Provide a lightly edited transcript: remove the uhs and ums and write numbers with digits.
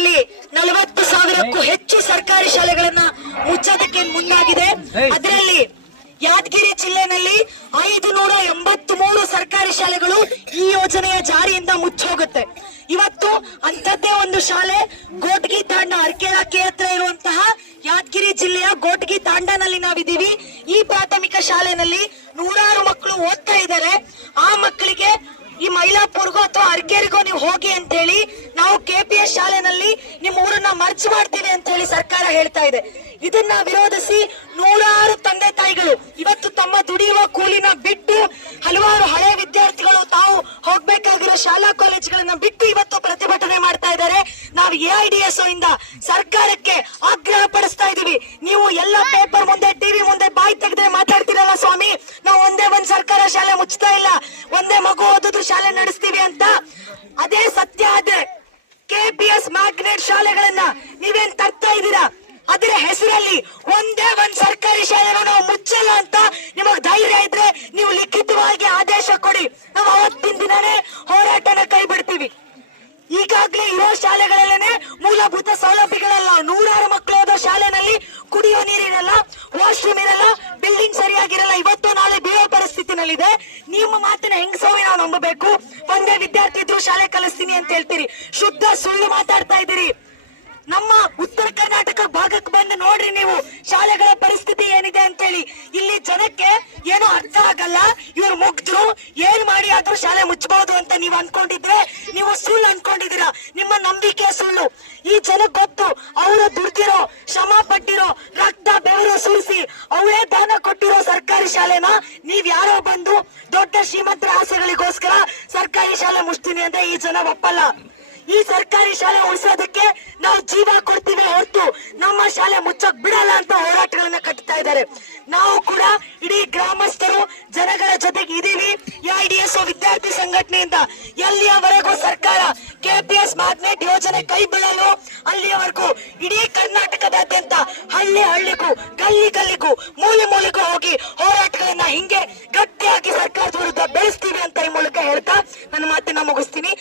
ಜಿಲ್ಲೆಯಲ್ಲಿ 40,000ಕ್ಕೂ ಹೆಚ್ಚು ಸರ್ಕಾರಿ ಶಾಲೆಗಳನ್ನ ಮುಚ್ಚೋದಕ್ಕೆ ಮುಂದಾಗಿದೆ. ಅದರಲ್ಲಿ ಯಾದಗಿರಿ ಜಿಲ್ಲೆನಲ್ಲಿ 583 ಸರ್ಕಾರಿ ಶಾಲೆಗಳು ಈ ಯೋಜನೆಯ ಜಾರಿಯಿಂದ ಮುಚ್ಚೋಗುತ್ತೆ. ಇವತ್ತು ಅಂತದ್ದೇ ಒಂದು ಶಾಲೆ ಗೋಟಗಿ ತಾಂಡ ಅರ್ಕೆಳಕ್ಕೆ ಹತ್ರ ಇರುವಂತಹ ಯಾದಗಿರಿ ಜಿಲ್ಲೆಯ ಗೋಟಗಿ ತಾಂಡನಲ್ಲಿ ನಾವಿದ್ದೀವಿ. ಈ ಪ್ರಾಥಮಿಕ ಶಾಲೆನಲ್ಲಿ 100 ಮಕ್ಕಳು ಓದ್ತಾ ಇದ್ದಾರೆ. ಆ ಮಕ್ಕಳಿಗೆ ಈ ಮೈಲಾಪುರ್ಗೋ ಅಥವಾ ಅರ್ಕೇರಿಗೋ ನೀವು ಹೋಗಿ ಅಂತ ಹೇಳಿ ನಾವು KPS ಶಾಲೆನಲ್ಲಿ ನಿಮ್ಮ ಊರನ್ನ ಮರ್ಚ್ ಮಾಡ್ತೀವಿ ಅಂತ ಹೇಳಿ ಸರ್ಕಾರ ಹೇಳ್ತಾ ಇದೆ. ಇದನ್ನ ವಿರೋಧಿಸಿ 100 ತಂದೆ ತಾಯಿಗಳು ಇವತ್ತು ತಮ್ಮ ದುಡಿಯುವ ಕೂಲಿನ ಬಿಟ್ಟು ಹಲವಾರು ಹಳೆ ವಿದ್ಯಾರ್ಥಿಗಳು ತಾವು ಹೋಗ್ಬೇಕಾಗಿರೋ ಶಾಲಾ ಕಾಲೇಜುಗಳನ್ನ ಬಿಟ್ಟು ಇವತ್ತು ಪ್ರತಿಭಟನೆ ಮಾಡ್ತಾ ಇದ್ದಾರೆ. ನಾವು AIDSO ಇಂದ ಸರ್ಕಾರಕ್ಕೆ ಆಗ್ರಹ ಪಡಿಸ್ತಾ ಇದೀವಿ. ನೀವು ಎಲ್ಲ ಪೇಪರ್ ಮುಂದೆ ಟಿವಿ ಮುಂದೆ ಬಾಯಿ ತೆಗೆದ್ರೆ ಮಾತಾಡ್ತಿರಲ್ಲ ಸ್ವಾಮಿ, ನಾವು ಒಂದೇ ಒಂದ್ ಸರ್ಕಾರ ಶಾಲೆ ಮುಚ್ತಾ ಇಲ್ಲ, ಒಂದೇ ಮಗು ಓದಿದ್ರು ಶಾಲೆ ನಡೆಸ್ತೀವಿ ಅಂತ. ಅದೇ ಸತ್ಯ ಆದ್ರೆ KPS ಮ್ಯಾಗ್ನೆಟ್ ಶಾಲೆಗಳನ್ನ ನೀವೇನ್ ತರ್ತಾ ಇದ್ದೀರಾ? ಅದರ ಹೆಸರಲ್ಲಿ ಒಂದೇ ಒಂದ್ ಸರ್ಕಾರಿ ಶಾಲೆನ ನಾವು ಮುಚ್ಚಲ್ಲ ಅಂತ ನಿಮಗ್ ಧೈರ್ಯ ಇದ್ರೆ ನೀವು ಲಿಖಿತವಾಗಿ ಆದೇಶ ಕೊಡಿ. ನಾವು ಅವತ್ತಿನ ದಿನನೇ ಹೋರಾಟನ ಕೈ ಬಿಡ್ತೀವಿ. ಈಗಾಗ್ಲೇ ಇರೋ ಶಾಲೆಗಳಲ್ಲೇನೆ ಮೂಲಭೂತ ಸೌಲಭ್ಯಗಳಲ್ಲ. 100 ಮಕ್ಕಳು ಓದೋ ಶಾಲೆನಲ್ಲಿ ಕುಡಿಯೋ ನೀರಿರಲ್ಲ, ವಾಶ್ರೂಮ್ ಇರಲ್ಲ, ಬಿಲ್ಡಿಂಗ್ ಸರಿಯಾಗಿರಲ್ಲ. ಇವತ್ತು ನಾಳೆ ಬೀಳೋ ಪರಿಸ್ಥಿತಿನಲ್ಲಿದೆ. ನಿಮ್ಮ ಮಾತನ್ನ ಹೆಂಗ್ ಸೋವಿ ನಾವು ನಂಬಬೇಕು? ಒಂದೇ ವಿದ್ಯಾರ್ಥಿ ಇದ್ರು ಶಾಲೆ ಕಲಿಸ್ತೀನಿ ಅಂತ ಹೇಳ್ತೀರಿ, ಶುದ್ಧ ಸುಳ್ಳು ಮಾತಾಡ್ತಾ ಇದ್ದೀರಿ. ನಮ್ಮ ಉತ್ತರ ಕರ್ನಾಟಕ ಭಾಗಕ್ಕೆ ಬಂದು ನೋಡ್ರಿ ನೀವು ಶಾಲೆಗಳ ಪರಿಸ್ಥಿತಿ ಏನಿದೆ ಅಂತ ಹೇಳಿ. ಇಲ್ಲಿ ಜನಕ್ಕೆ ಏನೋ ಅರ್ಥ ಆಗಲ್ಲ. ಇವ್ರು ಮುಗ್ದ್ರು ಏನ್ ಮಾಡಿ ಆದ್ರೂ ಶಾಲೆ ಮುಚ್ಚಬಹುದು ಅಂತ ನೀವು ಅನ್ಕೊಂಡಿದ್ರೆ ನೀವು ಸುಳ್ಳು ಅನ್ಕೊಂಡಿದ್ದೀರಾ. ನಿಮ್ಮ ನಂಬಿಕೆ ಸುಳ್ಳು. ಈ ಜನಕ್ಕೆ ಗೊತ್ತು, ಅವರು ದುಡ್ದಿರೋ, ಶ್ರಮ ಪಟ್ಟಿರೋ, ರಕ್ತ ಬೆವರು ಸುರಿಸಿ ಅವರೇ ದಾನ ಕೊಟ್ಟಿರೋ ಸರ್ಕಾರಿ ಶಾಲೆನ ನೀವ್ ಯಾರೋ ಬಂದು ದೊಡ್ಡ ಶ್ರೀಮಂತರ ಆಸೆಗಳಿಗೋಸ್ಕರ ಸರ್ಕಾರಿ ಶಾಲೆ ಮುಚ್ತೀನಿ ಅಂದ್ರೆ ಈ ಜನ ಒಪ್ಪಲ್ಲ. ಈ ಸರ್ಕಾರಿ ಶಾಲೆ ಉಳಿಸೋದಕ್ಕೆ ನಾವು ಜೀವ ಕೊಡ್ತೀವಿ ಹೊರತು ನಮ್ಮ ಶಾಲೆ ಮುಚ್ಚಕ್ ಬಿಡಲ್ಲ ಅಂತ ಹೋರಾಟಗಳನ್ನ ಕಟ್ತಾ ಇದ್ದಾರೆ. ನಾವು ಕೂಡ ಇಡೀ ಗ್ರಾಮಸ್ಥರು ಜನಗಳ ಜೊತೆಗೆ ಇದೀವಿ. AIDSO ವಿದ್ಯಾರ್ಥಿ ಸಂಘಟನೆಯಿಂದ ಎಲ್ಲಿಯವರೆಗೂ ಸರ್ಕಾರ KPS ಮ್ಯಾಗ್ನೆಟ್ ಯೋಜನೆ ಕೈ ಬಿಡಲು ಅಲ್ಲಿಯವರೆಗೂ ಇಡೀ ಕರ್ನಾಟಕದಾದ್ಯಂತ ಹಳ್ಳಿ ಹಳ್ಳಿಗೂ ಗಲ್ಲಿ ಗಲ್ಲಿಗೂ ಮೂಲೆ ಮೂಲೆಗೂ ಹೋಗಿ ಹೋರಾಟಗಳನ್ನ ಹಿಂಗೆ ಗಟ್ಟಿಯಾಗಿ ಸರ್ಕಾರದ ವಿರುದ್ಧ ಬೆಳೆಸ್ತೀವಿ ಅಂತ ಈ ಮೂಲಕ ಹೇಳ್ತಾ ನನ್ನ ಮಾತನ್ನ ಮುಗಿಸ್ತೀನಿ.